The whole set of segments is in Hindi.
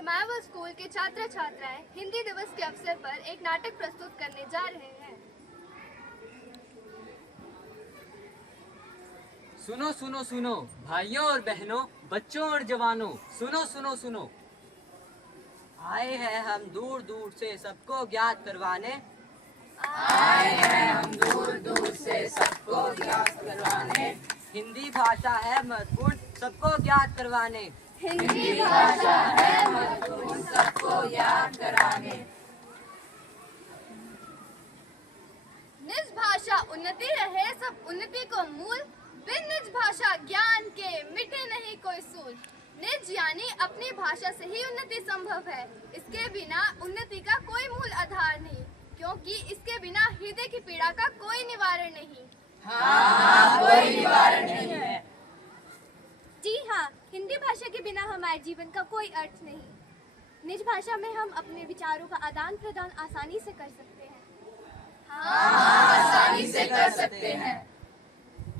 प्रमायवल स्कूल के छात्र छात्राएं हिंदी दिवस के अवसर पर एक नाटक प्रस्तुत करने जा रहे हैं। सुनो सुनो सुनो भाइयों और बहनों, बच्चों और जवानों, सुनो सुनो सुनो। आए हैं हम दूर दूर से सबको ज्ञात करवाने। आए हैं हम दूर दूर से सबको ज्ञात करवाने। हिंदी भाषा है महत्वपूर्ण, सबको ज्ञात करवाने। हिंदी भाषा है महत्वपूर्ण, सबको याद कराने। निज भाषा उन्नति रहे, सब उन्नति को मूल। बिन निज भाषा ज्ञान के मिटे नहीं कोई सूल। निज यानी अपनी भाषा से ही उन्नति संभव है। इसके बिना उन्नति का कोई मूल आधार नहीं, क्योंकि इसके बिना हृदय की पीड़ा का कोई निवारण नहीं। हाँ, कोई निवारण नहीं है। जी हाँ, हिंदी भाषा के बिना हमारे जीवन का कोई अर्थ नहीं। निज भाषा में हम अपने विचारों का आदान प्रदान आसानी से कर सकते हैं। हाँ, आसानी से कर सकते हैं।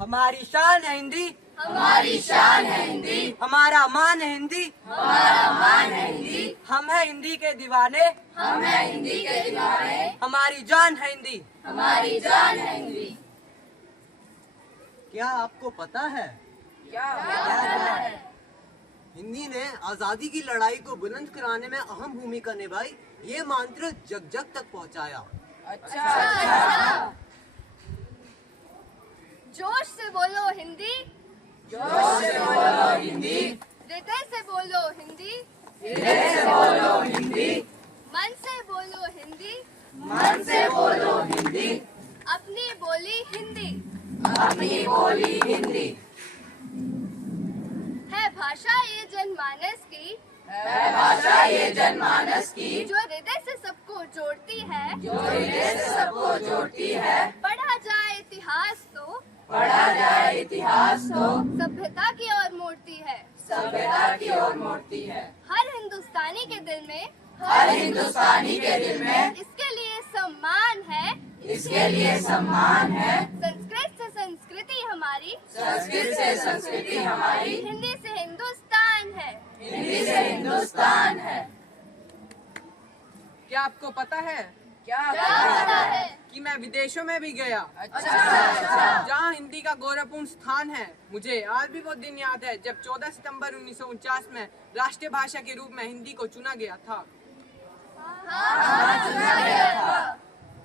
हमारी शान है हिंदी, हमारी शान है हिंदी, हमारा मान है हिंदी, हमारा मान है हिंदी। हम है हिंदी के दीवाने, हम है हिंदी के दीवाने, हमारी जान है हिंदी, हमारी जान है हिंदी। क्या आपको पता है क्या है? हिंदी ने आजादी की लड़ाई को बुलंद कराने में अहम भूमिका निभाई। ये मंत्र जग जग तक पहुंचाया। अच्छा। जोश से बोलो हिंदी, जोश से बोलो हिंदी, हृदय से बोलो हिंदी, हृदय से बोलो हिंदी, मन से बोलो हिंदी, मन से बोलो हिंदी, अपनी बोली हिंदी। अपनी बोली हिंदी है भाषा ये जनमानस की, है भाषा ये जनमानस की, जो हृदय से सबको जोड़ती है। जो हृदय से सबको जोड़ती है। पढ़ा जाए इतिहास तो, पढ़ा जाए इतिहास तो सभ्यता की ओर मोड़ती है। सभ्यता की ओर मोड़ती है। हर हिंदुस्तानी के दिल में, हर हिंदुस्तानी के दिल में इसके लिए सम्मान है। इसके लिए सम्मान है। संस्कृत से संस्कृति हमारी, संस्कृत से संस्कृति हमारी, हिंदी से हिंदुस्तान है। हिंदी से हिंदुस्तान है। क्या आपको पता है क्या पता है कि मैं विदेशों में भी गया, अच्छा। जहाँ हिंदी का गौरवपूर्ण स्थान है। मुझे आज भी वो दिन याद है जब 14 सितंबर 1949 में राष्ट्रीय भाषा के रूप में हिंदी को चुना गया था।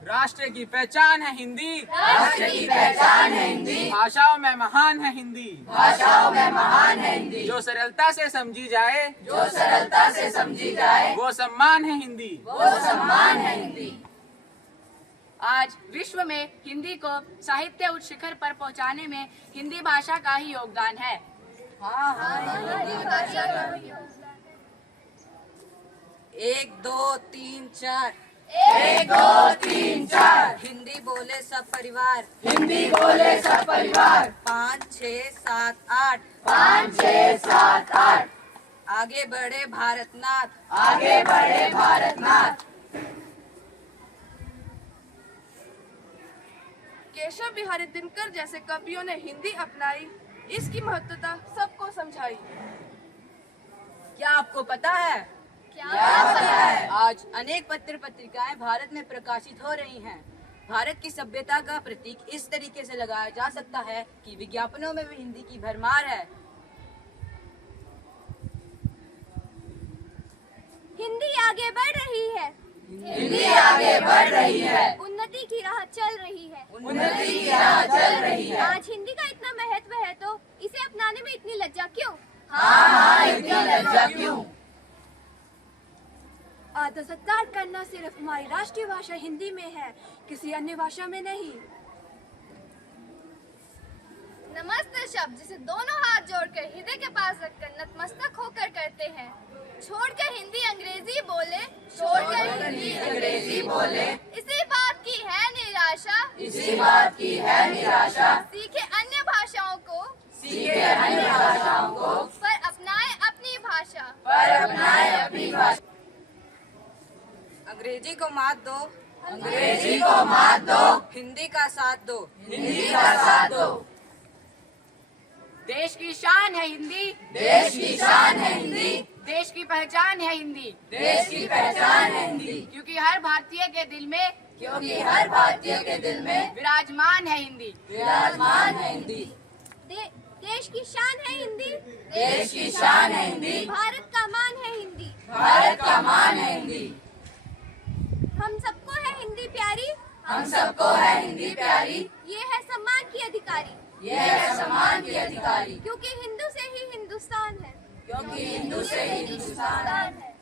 राष्ट्र की पहचान है हिंदी, राष्ट्र की पहचान है हिंदी, भाषाओं में महान है हिंदी, भाषाओं में महान है हिंदी, जो सरलता से समझी जाए, जो सरलता से समझी जाए, वो सम्मान है हिंदी, वो सम्मान है हिंदी। आज विश्व में हिंदी को साहित्य उच्च शिखर पर पहुंचाने में हिंदी भाषा का ही योगदान है। एक दो तीन चार, 1 2 3 4, हिंदी बोले सब परिवार, हिंदी बोले सब परिवार। 5 6 7 8, 5 6 7 8, आगे बढ़े भारतनाथ, आगे बढ़े भारतनाथ। केशव बिहारी दिनकर जैसे कवियों ने हिंदी अपनाई, इसकी महत्वता सबको समझाई। क्या आपको पता है क्या पता है? आज अनेक पत्र पत्रिकाएं भारत में प्रकाशित हो रही हैं। भारत की सभ्यता का प्रतीक इस तरीके से लगाया जा सकता है कि विज्ञापनों में भी हिंदी की भरमार है। हिंदी आगे बढ़ रही है, हिंदी आगे बढ़ रही है, उन्नति की राह चल रही है। उन्नति की राह चल रही है। आज हिंदी का इतना महत्व है तो इसे अपनाने में इतनी लज्जा क्यों? हाँ, इतनी लज्जा क्यों? आदर सत्कार करना सिर्फ हमारी राष्ट्रीय भाषा हिंदी में है, किसी अन्य भाषा में नहीं। नमस्ते शब्द जिसे दोनों हाथ जोड़कर हृदय के पास रखकर नतमस्तक होकर करते हैं। छोड़कर हिंदी अंग्रेजी बोले, छोड़कर हिंदी अंग्रेजी बोले, इसी बात की है निराशा। इसी बात की है निराशा। सीखे अन्य भाषाओं को, सीखे अन्य भाषाओं को, पर अपनाए अपनी भाषा। पर अपनाए अपनी भाषा। अंग्रेजी को मात दो, अंग्रेजी को मात दो, हिंदी का साथ दो, हिंदी का साथ दो। देश की शान है हिंदी, देश की शान है हिंदी, देश की पहचान है हिंदी, देश की पहचान है हिंदी, क्योंकि हर भारतीय के दिल में क्योंकि हर भारतीय के दिल में विराजमान है हिंदी। विराजमान है हिंदी। देश की शान है हिंदी, देश की शान है हिंदी, भारत का मान है हिंदी, भारत का मान है हिंदी। हम सबको है हिंदी प्यारी, हम सबको है हिंदी प्यारी, ये है सम्मान की अधिकारी, ये है सम्मान की अधिकारी, क्योंकि हिंदू से ही हिंदुस्तान है, क्योंकि हिंदू से ही हिंदुस्तान है।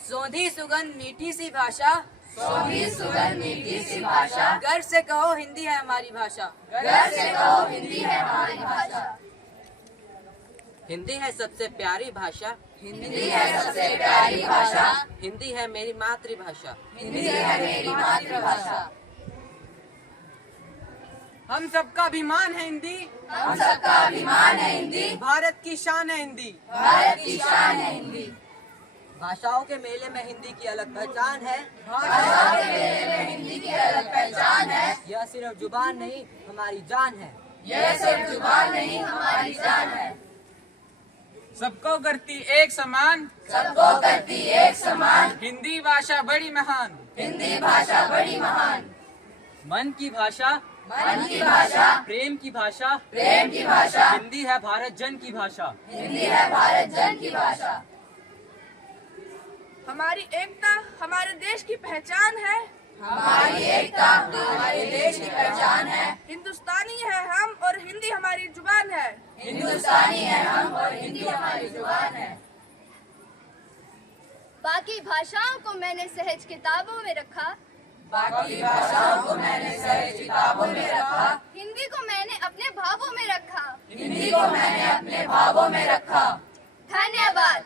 सोधी सुगंध मीठी सी भाषा, सोधी सुगंध मीठी सी भाषा, गर्व से कहो हिंदी है हमारी भाषा, गर्व से कहो हिंदी है हमारी भाषा। हिंदी है सबसे प्यारी भाषा, हिंदी है सबसे प्यारी भाषा, हिंदी है मेरी मातृभाषा, हिंदी है मेरी मातृभाषा। हम सबका अभिमान है हिंदी, हम सबका अभिमान है हिंदी, भारत की शान है हिंदी, भारत की शान है हिंदी। भाषाओं के मेले में हिंदी की अलग पहचान है, भाषाओं के मेले में हिंदी की अलग पहचान है, यह सिर्फ जुबान नहीं हमारी जान है, यह सिर्फ जुबान नहीं हमारी जान है। सबको करती एक समान, सबको करती एक समान, हिंदी भाषा बड़ी महान, हिंदी भाषा बड़ी महान। मन की भाषा, मन की भाषा, प्रेम की भाषा, प्रेम की भाषा, हिंदी है भारत जन की भाषा, हिंदी है भारत जन की भाषा। हमारी एकता हमारे देश की पहचान है, हमारी एकता हमारे देश की पहचान है, हिंदुस्तानी है हम और हिंदी हमारी जुबान है, हिंदुस्तानी है हम और हिंदी हमारी जुबान है। बाकी भाषाओं को मैंने सहज किताबों में रखा, बाकी भाषाओं को मैंने सहज किताबों में रखा, हिंदी को मैंने अपने भावों में रखा। हिंदी को मैंने अपने भावों में रखा। धन्यवाद।